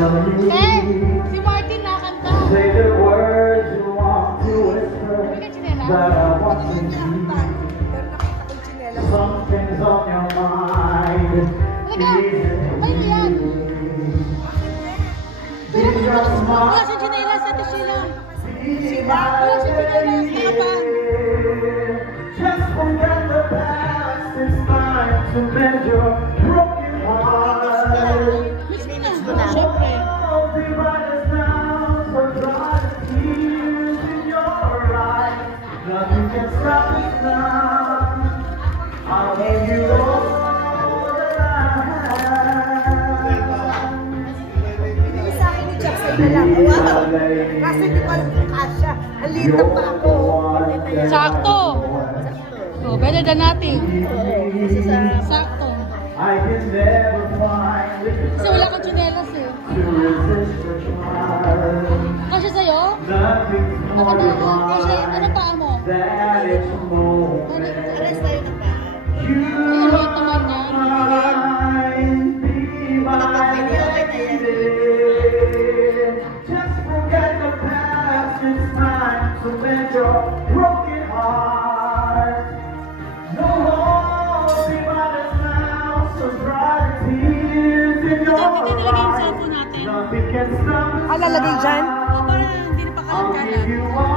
Si Martin nakanta. Something's on your mind. Ay, yan. Wala si Janela sa Tishila. Wala si Janela. Nakapaan. Just forget the past. It's time to mend your broken heart. Miss mo na. Siyempre. Nothing can stop us now. I'll give you all that I have. Hindi sa akin ni Jackson na lang. Wow! Kasi hindi ko alam kung kasya. Ang liit pa ako. Sakto. Oh, better than nothing. Kasi sa... Sakto. I can never find the Kasi wala kang chinelas eh. to resist the charm. Kasi sa'yo? Nothing's more Nakatawa. Kasi divine ano paa mo? than its moment. Alas tayo na ba? You Ayun, yung taman niya. be my lady. Just forget the past. It's time to mend your broken heart. No more be modest now. So dry the tears in your Dito nilagay yung eyes. cellphone natin. Nothing can stop us Ah, lalagay dyan? Oh, para hindi na I'll give pakalan-kalan. you all